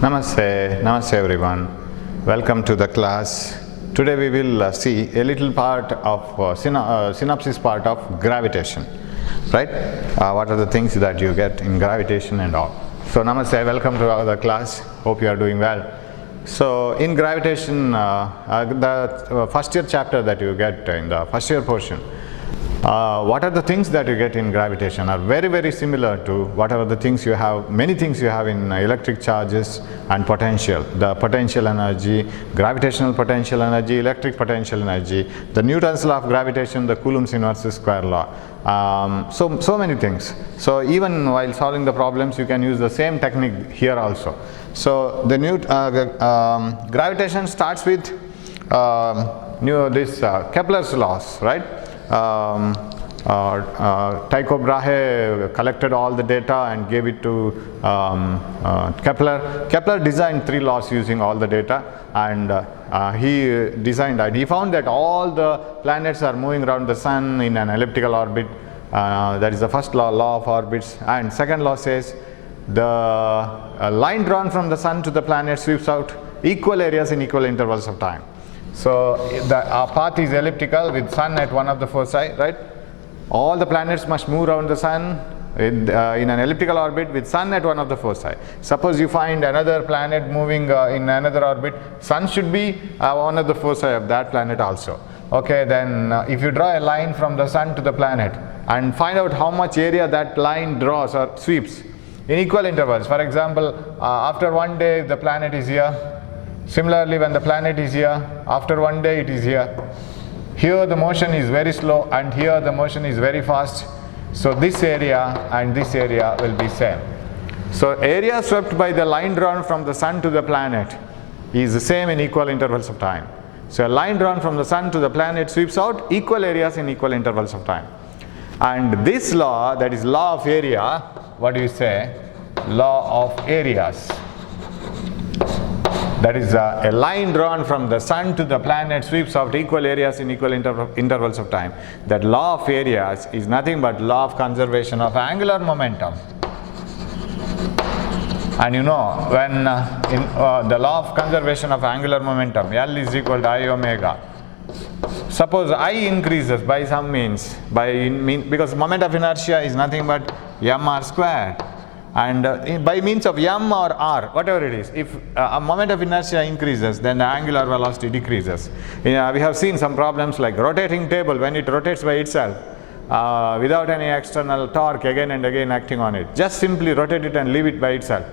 Namaste everyone. Welcome to the class. Today we will see a little part of synopsis part of gravitation, right? What are the things that you get in gravitation and all. So Namaste, welcome to the class. Hope you are doing well. So in gravitation, the first year chapter that you get in the first year portion, what are the things that you get in gravitation are very similar to what are the things you have, many things you have in electric charges and potential. The potential energy, gravitational potential energy, electric potential energy, the Newton's law of gravitation, the Coulomb's inverse square law. So many things. So even while solving the problems, you can use the same technique here also. So the gravitation starts with Keplers laws, right? Tycho Brahe collected all the data and gave it to Kepler. Kepler designed 3 laws using all the data, and he found that all the planets are moving around the sun in an elliptical orbit. That is the first law of orbits. And second law says the line drawn from the sun to the planet sweeps out equal areas in equal intervals of time. So our path is elliptical with sun at one of the foci, right? All the planets must move around the sun in an elliptical orbit with sun at one of the foci. Suppose you find another planet moving in another orbit, sun should be one of the foci of that planet also. Okay, then if you draw a line from the sun to the planet and find out how much area that line draws or sweeps in equal intervals. For example, after one day the planet is here. Similarly, when the planet is here, after one day it is here. Here the motion is very slow and here the motion is very fast. So this area and this area will be same. So area swept by the line drawn from the sun to the planet is the same in equal intervals of time. So a line drawn from the sun to the planet sweeps out equal areas in equal intervals of time. And this law, that is law of area, what do you say? Law of areas. That is a line drawn from the sun to the planet sweeps out equal areas in equal intervals of time. That law of areas is nothing but law of conservation of angular momentum. And you know, when in the law of conservation of angular momentum, L is equal to I omega. Suppose I increases by some means, because moment of inertia is nothing but mr squared. And by means of m or r, whatever it is, if a moment of inertia increases, then the angular velocity decreases. We have seen some problems like rotating table. When it rotates by itself without any external torque again and again acting on it, just simply rotate it and leave it by itself.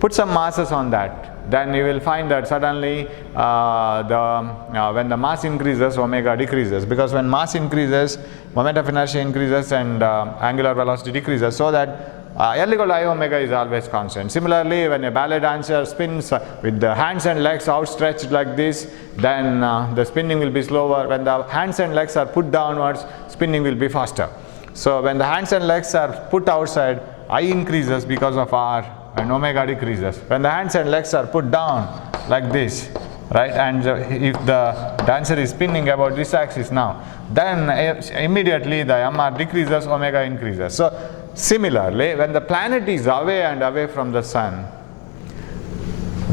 Put some masses on that, then you will find that suddenly when the mass increases, omega decreases, because when mass increases, moment of inertia increases and angular velocity decreases, so that L equal to I omega is always constant. Similarly, when a ballet dancer spins with the hands and legs outstretched like this, then the spinning will be slower. When the hands and legs are put downwards, spinning will be faster. So when the hands and legs are put outside, I increases because of R and omega decreases. When the hands and legs are put down like this, right, and if the dancer is spinning about this axis now, then immediately the mr decreases, omega increases. So similarly, when the planet is away and away from the sun,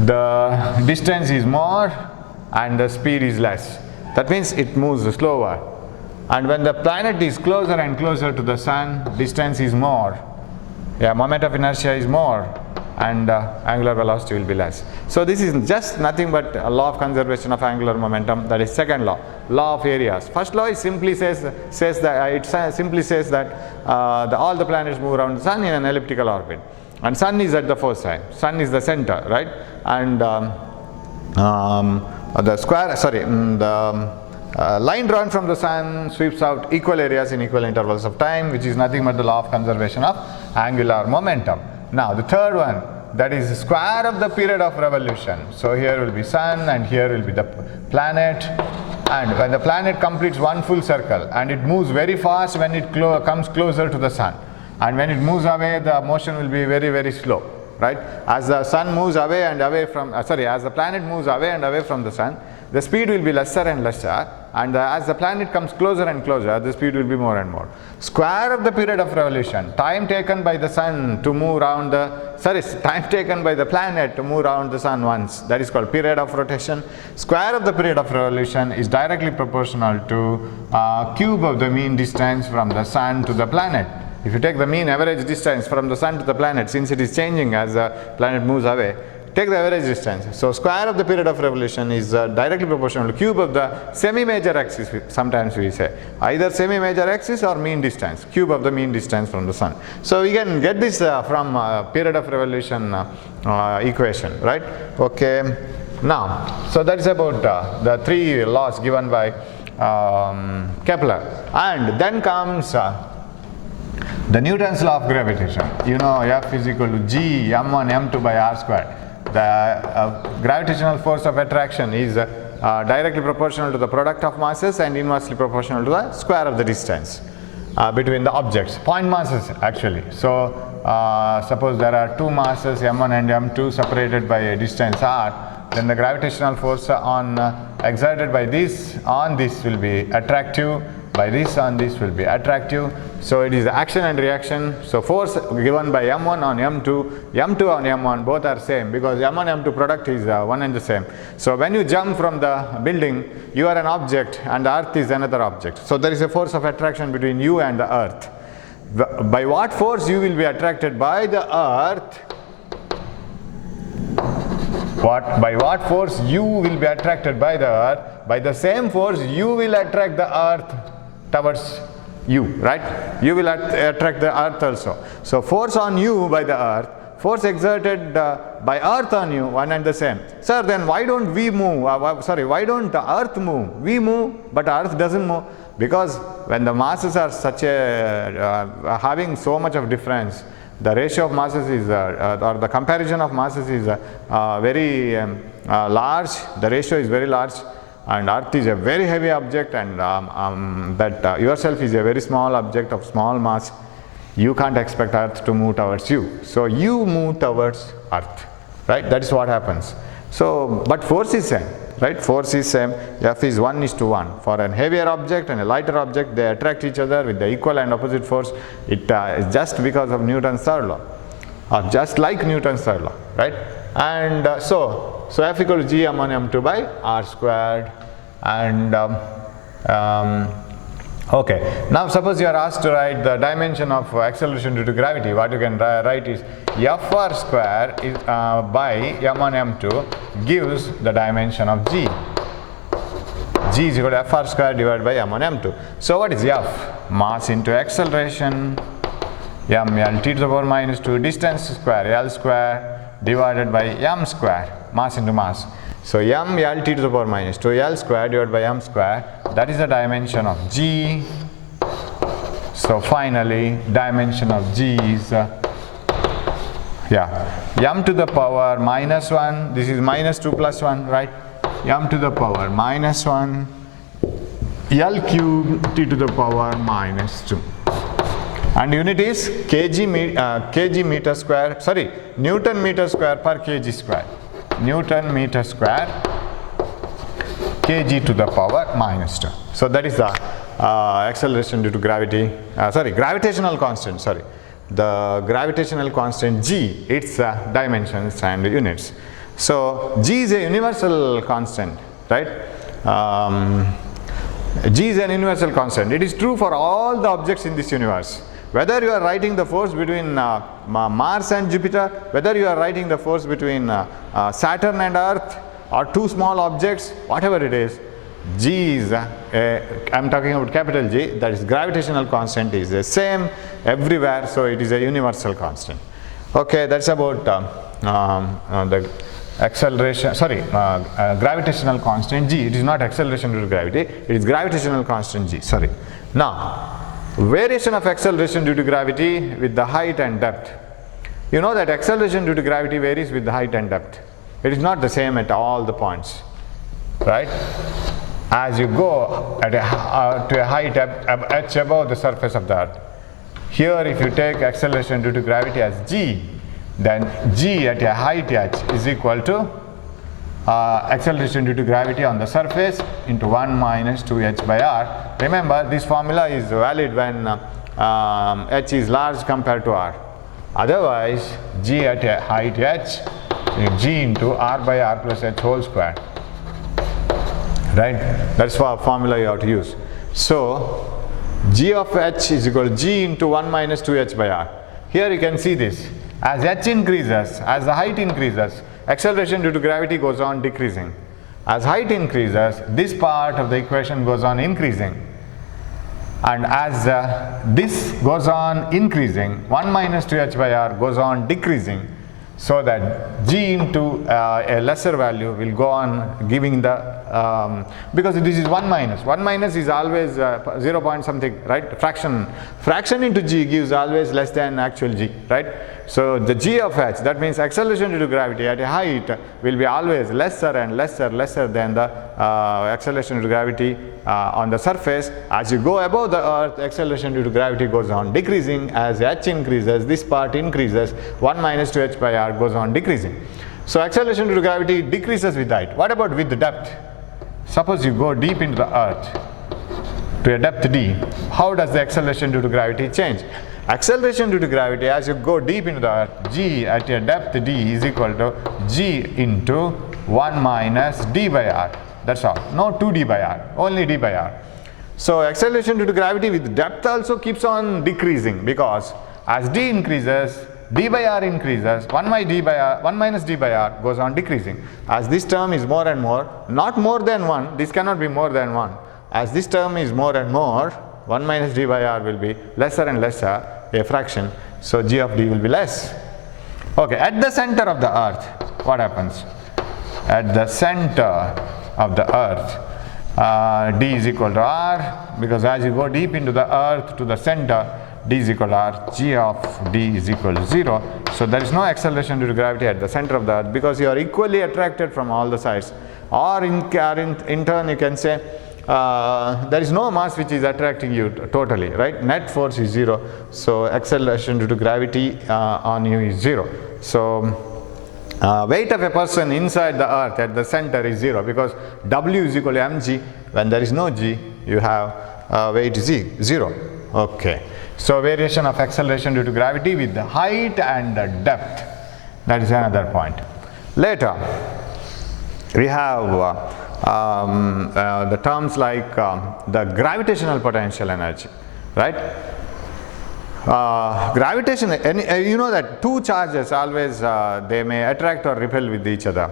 the distance is more and the speed is less. That means it moves slower. And when the planet is closer and closer to the sun, distance is more. Moment of inertia is more and angular velocity will be less. So this is just nothing but a law of conservation of angular momentum. That is second law, law of areas. First law is simply says that all the planets move around the sun in an elliptical orbit, and sun is at the foci. Sun is the center, right? And the line drawn from the sun sweeps out equal areas in equal intervals of time, which is nothing but the law of conservation of angular momentum. Now the third one, that is the square of the period of revolution. So here will be sun and here will be the planet, and when the planet completes one full circle, and it moves very fast when it comes closer to the sun, and when it moves away, the motion will be very slow, right? As the sun moves away and away from as the planet moves away and away from the sun, the speed will be lesser and lesser, and as the planet comes closer and closer, the speed will be more and more. Square of the period of revolution, time taken by the sun to move around time taken by the planet to move around the sun once, that is called period of rotation. Square of the period of revolution is directly proportional to cube of the mean distance from the sun to the planet. If you take the mean average distance from the sun to the planet, since it is changing as the planet moves away, take the average distance. So square of the period of revolution is directly proportional to cube of the semi-major axis, sometimes we say. Either semi-major axis or mean distance, cube of the mean distance from the sun. So we can get this from period of revolution equation, right? Okay. Now, so that is about the three laws given by Kepler. And then comes the Newton's law of gravitation. You know, F is equal to G m1 m2 by r squared. The gravitational force of attraction is directly proportional to the product of masses and inversely proportional to the square of the distance between the objects, point masses actually. So suppose there are two masses m1 and m2 separated by a distance r, then the gravitational force exerted by this on this will be attractive, by this on this will be attractive. So it is action and reaction. So force given by m1 on m2, m2 on m1, both are same because m1 m2 product is one and the same. So when you jump from the building, you are an object and the earth is another object. So there is a force of attraction between you and the earth. By what force you will be attracted by the earth? By what force you will be attracted by the earth? By the same force you will attract the earth towards you, right? You will attract the earth also. So force on you by the earth, force exerted by earth on you, one and the same. Sir, then why don't we move? Why don't the earth move? We move, but earth doesn't move. Because when the masses are such a having so much of difference, the ratio of masses is or the comparison of masses is very large. The ratio is very large, and earth is a very heavy object, and that yourself is a very small object of small mass. You can't expect earth to move towards you, so you move towards earth, right? That is what happens. So but force is same, right? Force is same. F is 1:1. For a heavier object and a lighter object, they attract each other with the equal and opposite force. It is just because of Newton's third law, or just like Newton's third law, right? And so F equal to G m1 m2 by r squared. And okay, now suppose you are asked to write the dimension of acceleration due to gravity. What you can write is Fr square is, by m1 m2 gives the dimension of G. G is equal to Fr square divided by m1 m2. So what is F? Mass into acceleration, m L t to the power minus 2, distance square L square divided by m square, mass into mass. So m L t to the power minus 2 L square divided by m square, that is the dimension of G. So finally dimension of G is m to the power minus 1, this is minus 2 plus 1, right? M to the power minus 1 L cube t to the power minus 2. And unit is kg meter square, sorry, Newton meter square per kg square. Newton meter square kg to the power minus 2. So that is the acceleration due to gravity, gravitational constant, the gravitational constant G, its dimensions and units. So G is a universal constant, right? G is an universal constant. It is true for all the objects in this universe. Whether you are writing the force between Mars and Jupiter, whether you are writing the force between Saturn and Earth, or two small objects, whatever it is, G is, I'm talking about capital G, that is gravitational constant is the same everywhere, so it is a universal constant. Okay, that's about the acceleration, gravitational constant G. It is not acceleration due to gravity, it is gravitational constant G, Now, variation of acceleration due to gravity with the height and depth. You know that acceleration due to gravity varies with the height and depth. It is not the same at all the points, right? As you go at to a height h above the surface of the earth. Here if you take acceleration due to gravity as G, then G at a height h is equal to acceleration due to gravity on the surface into 1 minus 2h by r. Remember, this formula is valid when h is large compared to r. Otherwise, g at a height h is g into r by r plus h whole square. Right? That's the formula you have to use. So, g of h is equal to g into 1 minus 2h by r. Here you can see this. As h increases, as the height increases, acceleration due to gravity goes on decreasing. As height increases, this part of the equation goes on increasing. And as this goes on increasing, 1 minus 2h by r goes on decreasing, so that g into a lesser value will go on giving the, because this is 1 minus is always 0 point something, right? Fraction into g gives always less than actual g, right? So the g of h, that means acceleration due to gravity at a height will be always lesser and lesser than the acceleration due to gravity on the surface. As you go above the earth, acceleration due to gravity goes on decreasing. As h increases, this part increases, 1 minus 2h by r goes on decreasing. So acceleration due to gravity decreases with height. What about with the depth? Suppose you go deep into the earth to a depth d, how does the acceleration due to gravity change? Acceleration due to gravity, as you go deep into the earth, g at a depth d is equal to g into 1 minus d by r. That's all. No 2d by r, only d by r. So acceleration due to gravity with depth also keeps on decreasing, because as d increases, d by r increases, 1 minus d by r goes on decreasing. As this term is more and more, not more than 1, this cannot be more than 1. As this term is more and more, 1 minus d by r will be lesser and lesser, a fraction, so g of d will be less. Okay, at the center of the earth, what happens? At the center of the earth, d is equal to r, because as you go deep into the earth to the center, d is equal to r, g of d is equal to 0. So there is no acceleration due to gravity at the center of the earth, because you are equally attracted from all the sides. Or in turn you can say, there is no mass which is attracting you totally, right? Net force is 0, so acceleration due to gravity on you is 0. So weight of a person inside the earth at the center is 0, because W is equal to mg. When there is no g, you have weight is 0. Okay, so variation of acceleration due to gravity with the height and the depth, that is another point. Later we have the terms like the gravitational potential energy, right? Gravitation, you know that two charges always they may attract or repel with each other.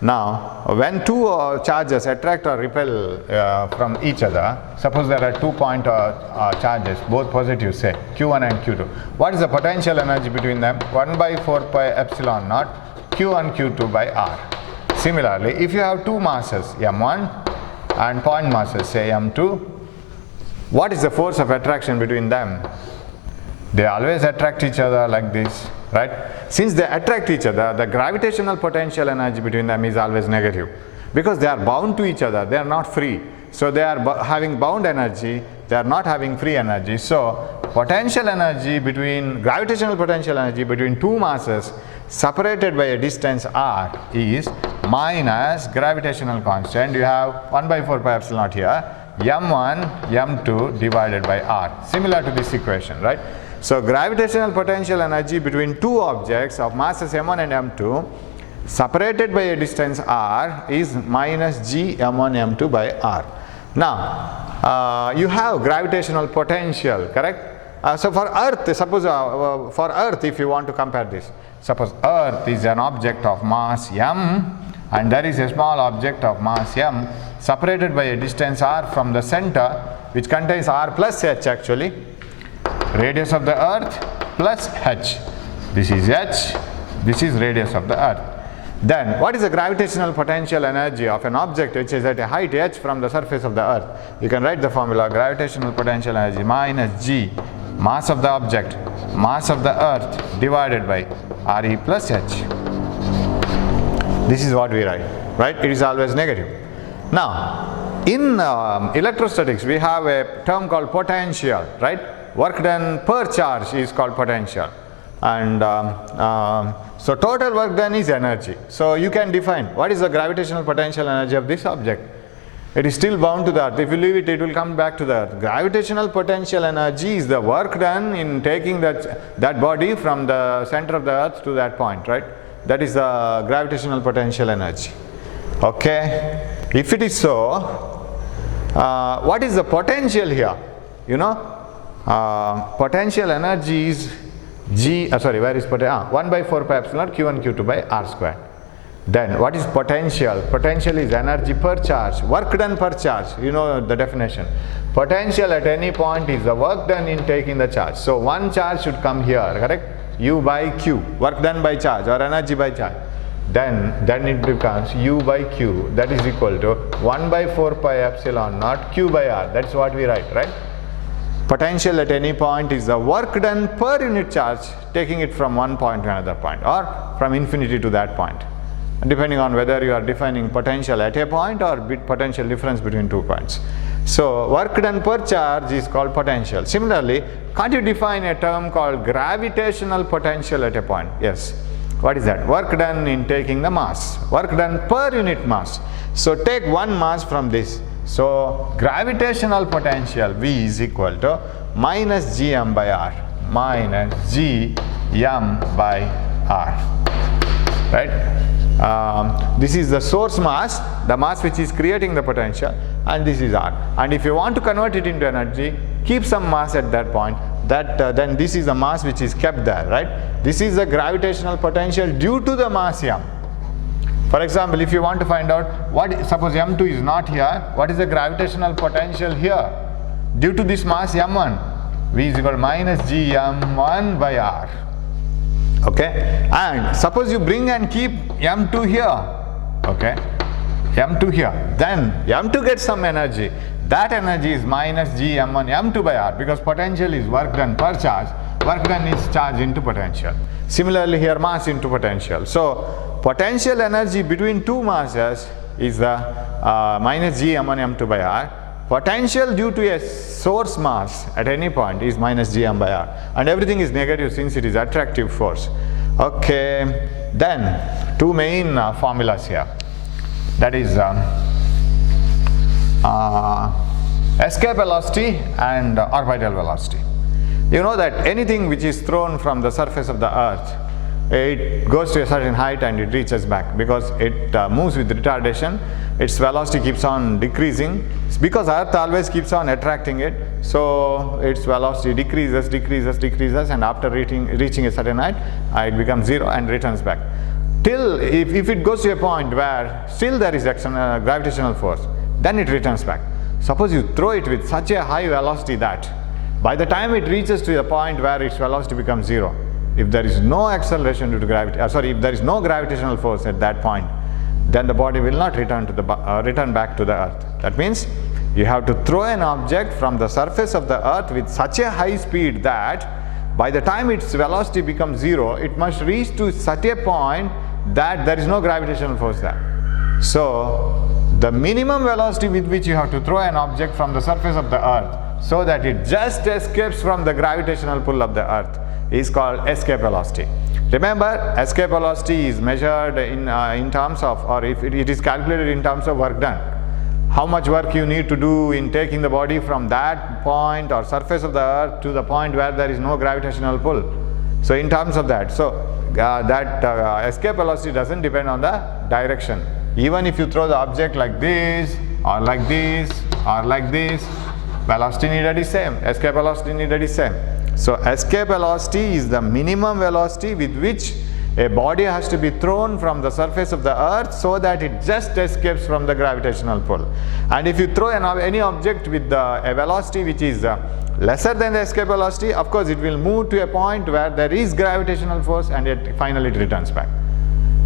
Now, when two charges attract or repel from each other, suppose there are 2 point charges, both positive, say q1 and q2. What is the potential energy between them? 1 by 4 pi epsilon naught q1 q2 by r. Similarly, if you have two masses m1 and point masses, say m2, what is the force of attraction between them? They always attract each other like this, right? Since they attract each other, the gravitational potential energy between them is always negative, because they are bound to each other, they are not free. So they are having bound energy, they are not having free energy. So potential energy between, gravitational potential energy between two masses separated by a distance r is minus gravitational constant. You have 1 by 4 pi epsilon naught here, m1 m2 divided by r, similar to this equation, right? So gravitational potential energy between two objects of masses m1 and m2 separated by a distance r is minus g m1 m2 by r. Now you have gravitational potential, correct? So for earth, suppose for earth, if you want to compare this, suppose earth is an object of mass m and there is a small object of mass m separated by a distance r from the center, which contains r plus h actually, radius of the earth plus h. This is h, this is radius of the earth. Then what is the gravitational potential energy of an object which is at a height h from the surface of the earth? You can write the formula: gravitational potential energy minus g, mass of the object, mass of the earth divided by re plus h. This is what we write, right? It is always negative. Now in electrostatics we have a term called potential, right? Work done per charge is called potential, and So total work done is energy. So you can define what is the gravitational potential energy of this object. It is still bound to the earth. If you leave it, it will come back to the earth. Gravitational potential energy is the work done in taking that body from the center of the earth to that point, right? That is the gravitational potential energy. Okay. If it is so, what is the potential here? You know, potential energy is where is potential? 1 by 4 pi epsilon q1 q2 by r squared. Then what is potential? Potential is energy per charge, work done per charge. You know the definition. Potential at any point is the work done in taking the charge. So one charge should come here, correct? U by q, work done by charge or energy by charge. Then it becomes U by q, that is equal to 1 by 4 pi epsilon naught q by r. That's what we write, right? Potential at any point is the work done per unit charge, taking it from one point to another point or from infinity to that point, depending on whether you are defining potential at a point or potential difference between 2 points. So work done per charge is called potential. Similarly, can't you define a term called gravitational potential at a point? Yes. What is that? Work done in taking the mass, work done per unit mass. So take one mass from this. So gravitational potential V is equal to minus gm by r, minus gm by r, right? This is the source mass, the mass which is creating the potential, and this is r. And if you want to convert it into energy, keep some mass at that point. Then this is the mass which is kept there, right? This is the gravitational potential due to the mass m. For example, if you want to find out suppose m2 is not here, what is the gravitational potential here? Due to this mass m1, V is equal to minus gm1 by r. Okay, and suppose you bring and keep m2 here, okay, m2 here, then m2 gets some energy. That energy is minus gm1 m2 by r, because potential is work done per charge, work done is charge into potential. Similarly here, mass into potential. So potential energy between two masses is the minus gm1 m2 by r. Potential due to a source mass at any point is minus gm by r, and everything is negative since it is attractive force. Okay, then two main formulas here, that is escape velocity and orbital velocity. You know that anything which is thrown from the surface of the earth, it goes to a certain height and it reaches back because it moves with retardation. Its velocity keeps on decreasing. It's because earth always keeps on attracting it, so its velocity decreases, and after reaching a certain height, it becomes zero and returns back. Till if it goes to a point where still there is gravitational force, then it returns back. Suppose you throw it with such a high velocity that by the time it reaches to a point where its velocity becomes zero, if there is no acceleration due to gravity, if there is no gravitational force at that point, then the body will not return back to the earth. That means you have to throw an object from the surface of the earth with such a high speed that by the time its velocity becomes zero, it must reach to such a point that there is no gravitational force there. So the minimum velocity with which you have to throw an object from the surface of the earth so that it just escapes from the gravitational pull of the earth is called escape velocity. Remember, escape velocity is measured in terms of, or if it is calculated in terms of work done. How much work you need to do in taking the body from that point or surface of the earth to the point where there is no gravitational pull. So in terms of that, escape velocity doesn't depend on the direction. Even if you throw the object like this or like this or like this, velocity needed is same, escape velocity needed is same. So escape velocity is the minimum velocity with which a body has to be thrown from the surface of the earth so that it just escapes from the gravitational pull. And if you throw any object with a velocity which is lesser than the escape velocity, of course it will move to a point where there is gravitational force and finally it returns back.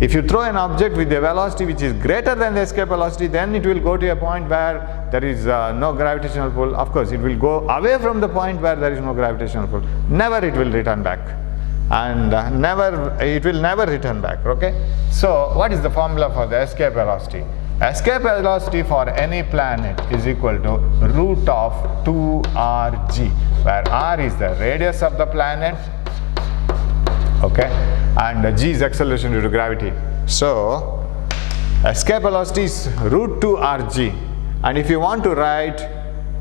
If you throw an object with a velocity which is greater than the escape velocity, then it will go to a point where there is no gravitational pull. Of course, it will go away from the point where there is no gravitational pull. Never it will return back, and it will never return back. Okay. So, what is the formula for the escape velocity? Escape velocity for any planet is equal to root of 2rg, where r is the radius of the planet. Okay, and g is acceleration due to gravity. So escape velocity is root 2 rg, and if you want to write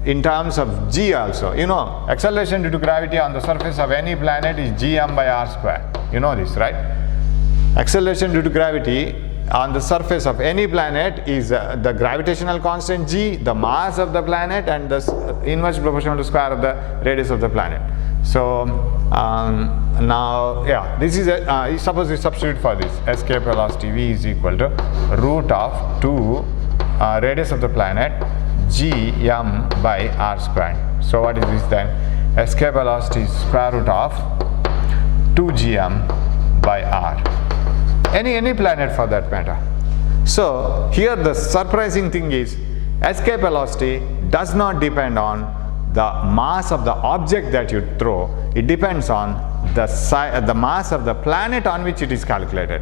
in terms of g also, you know, acceleration due to gravity on the surface of any planet is gm by r square. You know this, right? Acceleration due to gravity on the surface of any planet is the gravitational constant g, the mass of the planet, and the inverse proportional to square of the radius of the planet. So now, yeah, this is suppose we substitute for this. Escape velocity v is equal to root of 2 radius of the planet g m by r squared. So what is this then? Escape velocity is square root of 2 gm by r. Any planet for that matter. So here the surprising thing is escape velocity does not depend on the mass of the object that you throw. It depends on the mass of the planet on which it is calculated.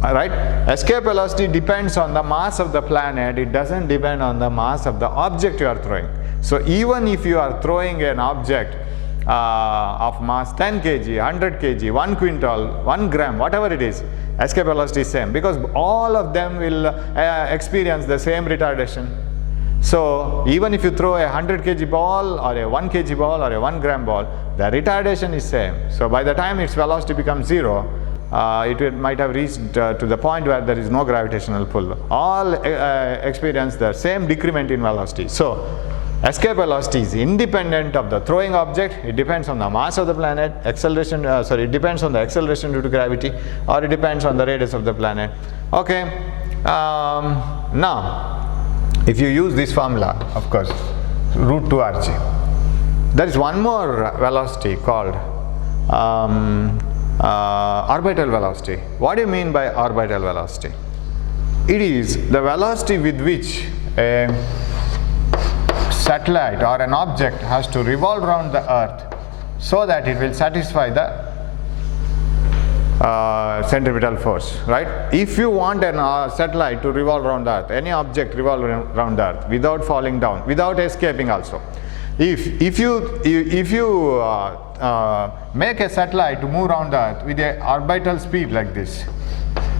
Right? Escape velocity depends on the mass of the planet. It doesn't depend on the mass of the object you are throwing. So even if you are throwing an object of mass 10 kg, 100 kg, 1 quintal, 1 gram, whatever it is, escape velocity is same, because all of them will experience the same retardation. So even if you throw a 100 kg ball or a 1 kg ball or a 1 gram ball, the retardation is same. So by the time its velocity becomes 0, it might have reached to the point where there is no gravitational pull. All experience the same decrement in velocity. So escape velocity is independent of the throwing object. It depends on the mass of the planet, acceleration, it depends on the acceleration due to gravity, or it depends on the radius of the planet. Okay, now if you use this formula, of course, root 2 rg, there is one more velocity called orbital velocity. What do you mean by orbital velocity? It is the velocity with which a satellite or an object has to revolve around the earth so that it will satisfy the centripetal force, right? If you want a satellite to revolve around the earth, any object revolve around the earth without falling down, without escaping also, if you make a satellite to move around the earth with an orbital speed like this,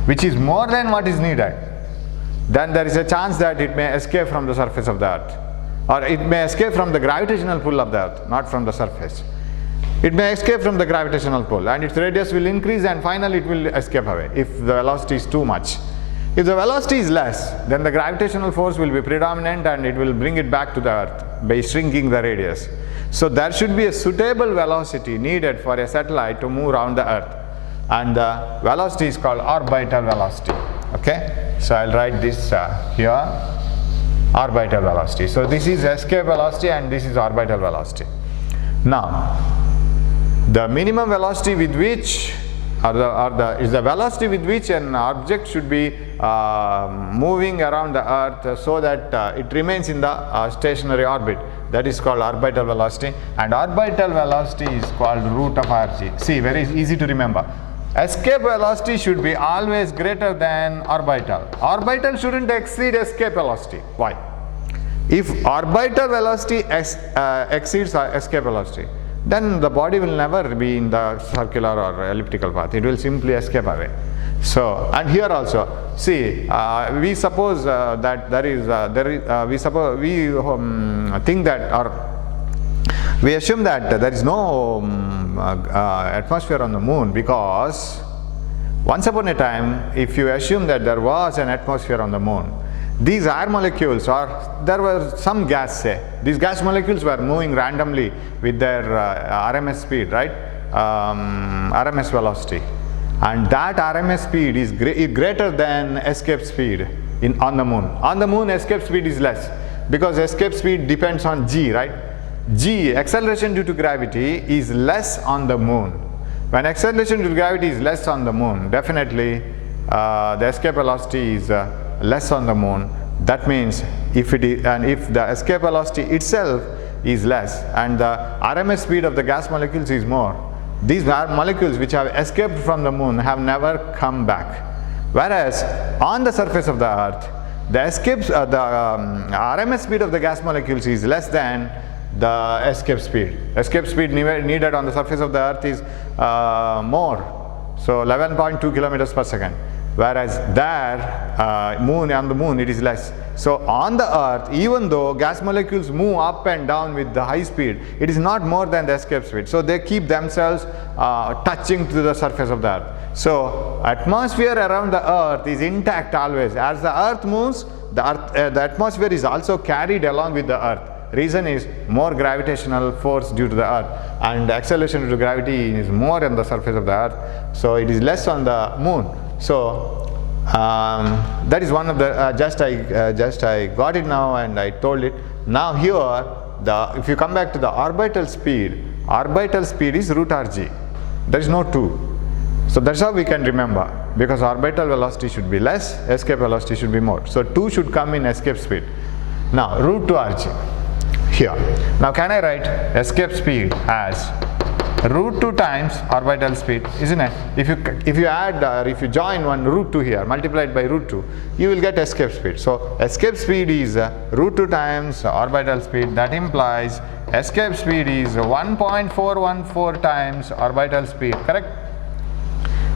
which is more than what is needed, then there is a chance that it may escape from the surface of the earth, or it may escape from the gravitational pull of the earth, not from the surface. It may escape from the gravitational pull, and its radius will increase, and finally it will escape away if the velocity is too much. If the velocity is less, then the gravitational force will be predominant and it will bring it back to the earth by shrinking the radius. So there should be a suitable velocity needed for a satellite to move around the earth, and the velocity is called orbital velocity. Okay, so I'll write this here, orbital velocity. So this is escape velocity and this is orbital velocity. Now the minimum velocity with which is the velocity with which an object should be moving around the earth so that it remains in the stationary orbit. That is called orbital velocity, and orbital velocity is called root of rg. See, very easy to remember. Escape velocity should be always greater than orbital. Orbital shouldn't exceed escape velocity. Why? If orbital velocity exceeds escape velocity, then the body will never be in the circular or elliptical path. It will simply escape away. So, and here also, see, we suppose that we think that, or we assume that there is no atmosphere on the moon, because once upon a time, if you assume that there was an atmosphere on the moon, these air molecules, or there were some gas, say, these gas molecules were moving randomly with their RMS speed, right? RMS velocity. And that RMS speed is greater than escape speed on the moon. On the moon, escape speed is less, because escape speed depends on g, right? G, acceleration due to gravity, is less on the moon. When acceleration due to gravity is less on the moon, definitely the escape velocity is less on the moon. That means if it is, and if the escape velocity itself is less and the RMS speed of the gas molecules is more, these molecules which have escaped from the moon have never come back. Whereas on the surface of the earth, the RMS speed of the gas molecules is less than the escape speed. Escape speed needed on the surface of the earth is more. So 11.2 kilometers per second. Whereas there, on the moon, it is less. So on the earth, even though gas molecules move up and down with the high speed, it is not more than the escape speed. So they keep themselves touching to the surface of the earth. So atmosphere around the earth is intact always. As the earth moves, the atmosphere is also carried along with the earth. Reason is more gravitational force due to the earth, and acceleration due to gravity is more on the surface of the earth. So it is less on the moon. So that is one of the just I got it now and I told it. Now here, if you come back to the orbital speed is root rg. There is no 2. So that's how we can remember, because orbital velocity should be less, escape velocity should be more. So 2 should come in escape speed. Now root 2 rg here. Now can I write escape speed as root 2 times orbital speed, isn't it? If you add or if you join one root 2 here, multiplied by root 2, you will get escape speed. So escape speed is root 2 times orbital speed. That implies escape speed is 1.414 times orbital speed, correct?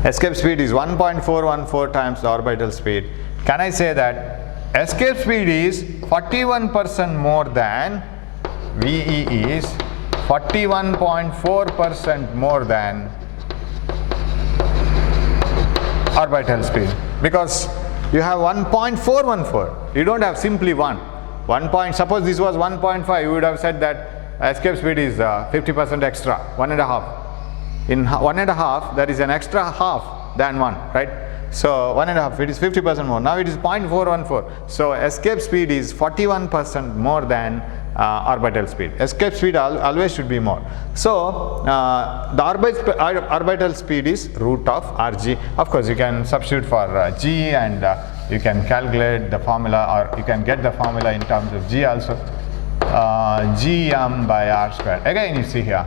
Escape speed is 1.414 times the orbital speed. Can I say that escape speed is 41% more than VE is 41.4% more than orbital speed, because you have 1.414. You don't have simply 1. Suppose this was 1.5, you would have said that escape speed is 50% extra, 1.5. In 1.5, there is an extra half than 1, right? So 1.5, it is 50% more. Now it is 0.414. So escape speed is 41% more than orbital speed. Escape speed always should be more. So the orbital speed is root of rg. Of course, you can substitute for g, and you can calculate the formula, or you can get the formula in terms of g also. Gm by r square. Again, you see here,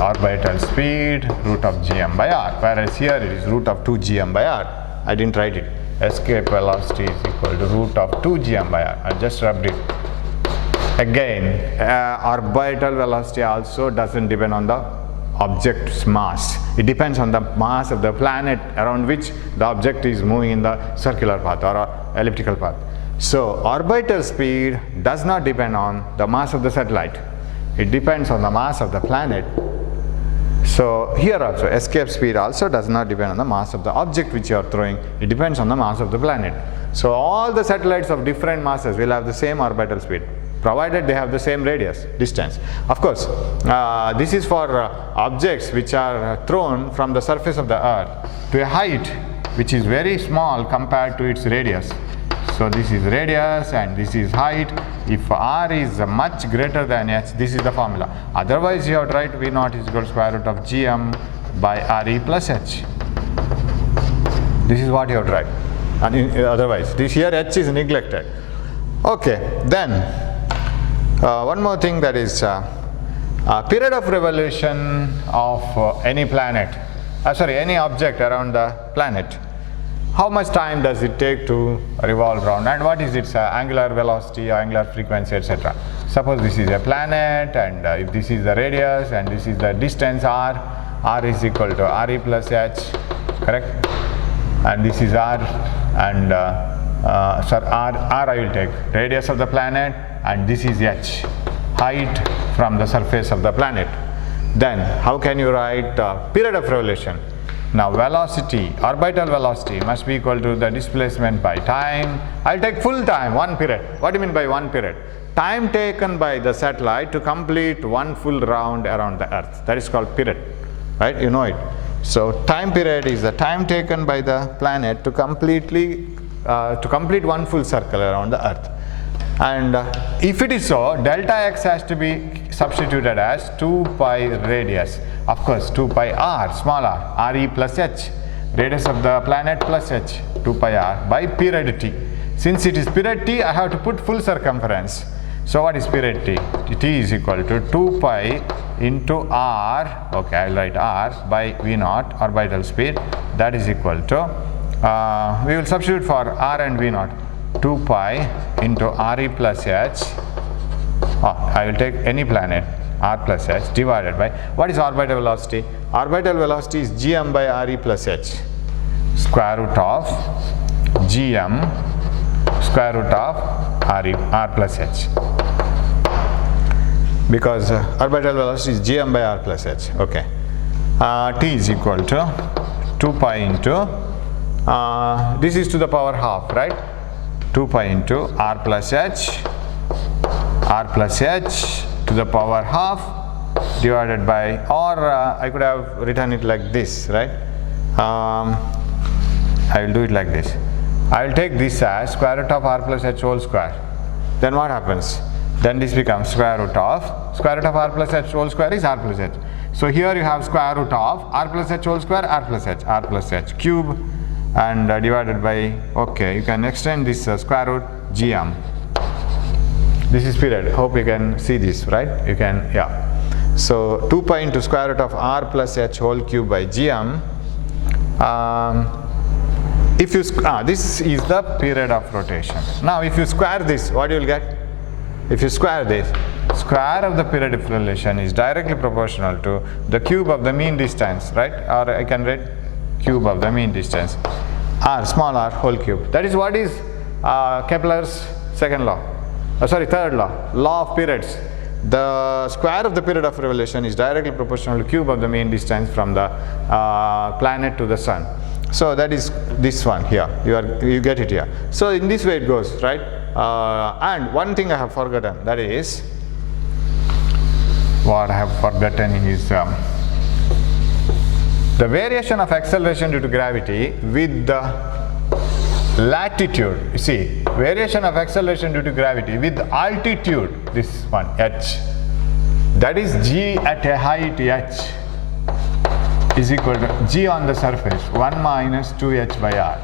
orbital speed root of gm by r, whereas here it is root of 2 gm by r. I didn't write it. Escape velocity is equal to root of 2 gm by r. I just rubbed it. Again, orbital velocity also doesn't depend on the object's mass. It depends on the mass of the planet around which the object is moving in the circular path or elliptical path. So orbital speed does not depend on the mass of the satellite. It depends on the mass of the planet. So here also, escape speed also does not depend on the mass of the object which you are throwing. It depends on the mass of the planet. So all the satellites of different masses will have the same orbital speed, provided they have the same radius, distance. Of course, this is for objects which are thrown from the surface of the earth to a height which is very small compared to its radius. So this is radius and this is height. If r is much greater than h, this is the formula. Otherwise, you have to write v naught is equal to square root of gm by re plus h. This is what you have to write. And otherwise, this here h is neglected. Okay, then one more thing, that is period of revolution of any planet, any object around the planet. How much time does it take to revolve around, and what is its angular velocity, angular frequency, etc. Suppose this is a planet, and if this is the radius and this is the distance r is equal to re plus h, correct? And this is r, and r I will take radius of the planet, and this is h, height from the surface of the planet. Then how can you write period of revolution? Now velocity, orbital velocity must be equal to the displacement by time. I'll take full time, 1 period. What do you mean by 1 period? Time taken by the satellite to complete 1 full round around the earth. That is called period, right? You know it. So time period is the time taken by the planet to complete 1 full circle around the earth. And if it is so, delta x has to be substituted as 2 pi radius. Of course, 2 pi r, small r, re plus h, radius of the planet plus h, 2 pi r by period t. Since it is period t, I have to put full circumference. So what is period t? T is equal to 2 pi into r, okay, I will write r by v naught, orbital speed, that is equal to, we will substitute for r and v naught, 2 pi into re plus h, I will take any planet, r plus h divided by, what is orbital velocity? Orbital velocity is gm by re plus h, square root of gm square root of r plus h, because orbital velocity is gm by r plus h. Okay, t is equal to 2 pi into this is to the power half, right? 2 pi into r plus h to the power half divided by, or I could have written it like this, right? I will do it like this. I will take this as square root of r plus h whole square. Then what happens? Then this becomes square root of r plus h whole square is r plus h. So here you have square root of r plus h whole square, r plus h cube, and divided by, okay, you can extend this square root gm. This is period. Hope you can see this, right? You can, yeah. So 2 pi into square root of r plus h whole cube by gm. If you this is the period of rotation. Now if you square this, what you will get? If you square this, square of the period of relation is directly proportional to the cube of the mean distance, right? Or I can write cube of the mean distance, r, small r whole cube. That is what is Kepler's second law. Third law, law of periods. The square of the period of revolution is directly proportional to cube of the mean distance from the planet to the sun. So that is this one here. You get it here. So in this way it goes, right? And one thing I have forgotten, that is, what I have forgotten is the variation of acceleration due to gravity with the latitude. You see, variation of acceleration due to gravity with altitude, this one h, that is g at a height h is equal to g on the surface 1 minus 2h by r.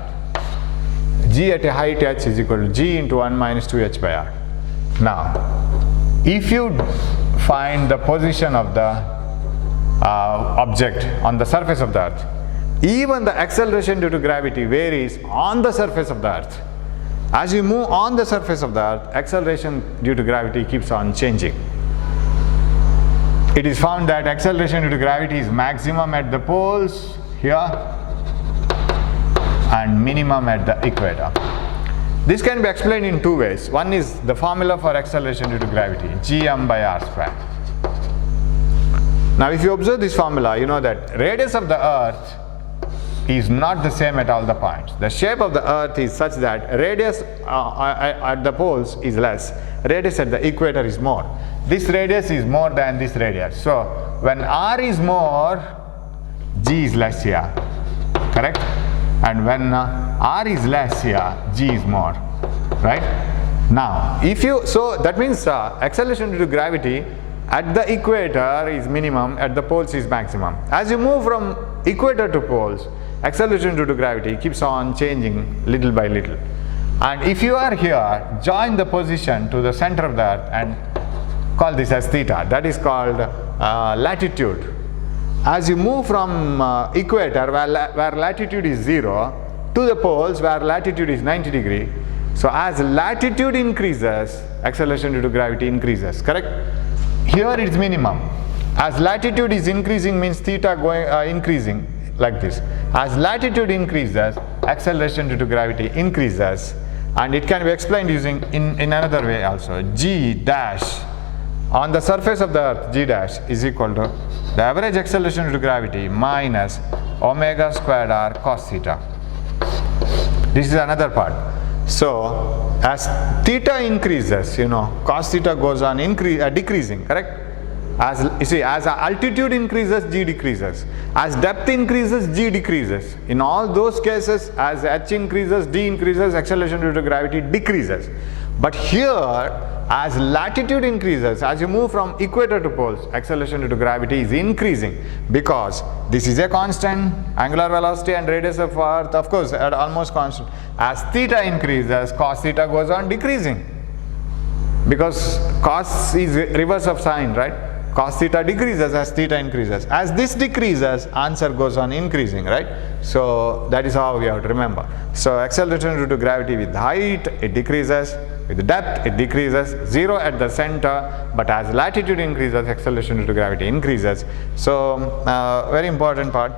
G at a height h is equal to g into 1 minus 2h by r. Now if you find the position of the object on the surface of the earth, even the acceleration due to gravity varies on the surface of the earth. As you move on the surface of the earth, acceleration due to gravity keeps on changing. It is found that acceleration due to gravity is maximum at the poles here and minimum at the equator. This can be explained in two ways. One is the formula for acceleration due to gravity, gm by r square. Now if you observe this formula, you know that radius of the earth is not the same at all the points. The shape of the earth is such that radius at the poles is less, radius at the equator is more. This radius is more than this radius. So when r is more, g is less here, correct? And when r is less here, g is more, right? Now if you, so that means acceleration due to gravity at the equator is minimum, at the poles is maximum. As you move from equator to poles, acceleration due to gravity keeps on changing little by little. And if you are here, join the position to the center of the earth and call this as theta. That is called latitude. As you move from equator where latitude is 0 to the poles where latitude is 90 degree. So as latitude increases, acceleration due to gravity increases, correct? Here it is minimum. As latitude is increasing means theta going increasing like this. As latitude increases, acceleration due to gravity increases, and it can be explained using in another way also. G dash on the surface of the earth, g dash is equal to the average acceleration due to gravity minus omega squared r cos theta. This is another part. So as theta increases, you know, cos theta goes on decreasing, correct? As you see, as altitude increases, g decreases. As depth increases, g decreases. In all those cases, as h increases, d increases, acceleration due to gravity decreases. But here, as latitude increases, as you move from equator to poles, acceleration due to gravity is increasing, because this is a constant, angular velocity and radius of earth, of course, are almost constant. As theta increases, cos theta goes on decreasing, because cos is reverse of sine, right? Cos theta decreases as theta increases. As this decreases, answer goes on increasing, right? So that is how we have to remember. So acceleration due to gravity with height, it decreases. With depth it decreases, 0 at the center, but as latitude increases, acceleration due to gravity increases. So very important part.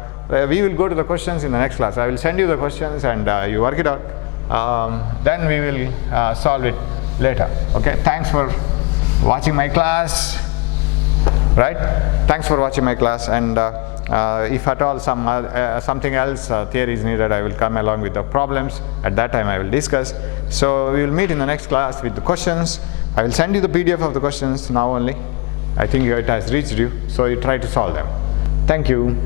We will go to the questions in the next class. I will send you the questions and you work it out. Then we will solve it later. Okay, thanks for watching my class. Right? Thanks for watching my class, and if at all something else theory is needed, I will come along with the problems. At that time I will discuss. So we will meet in the next class with the questions. I will send you the PDF of the questions now only. I think it has reached you, so you try to solve them. Thank you.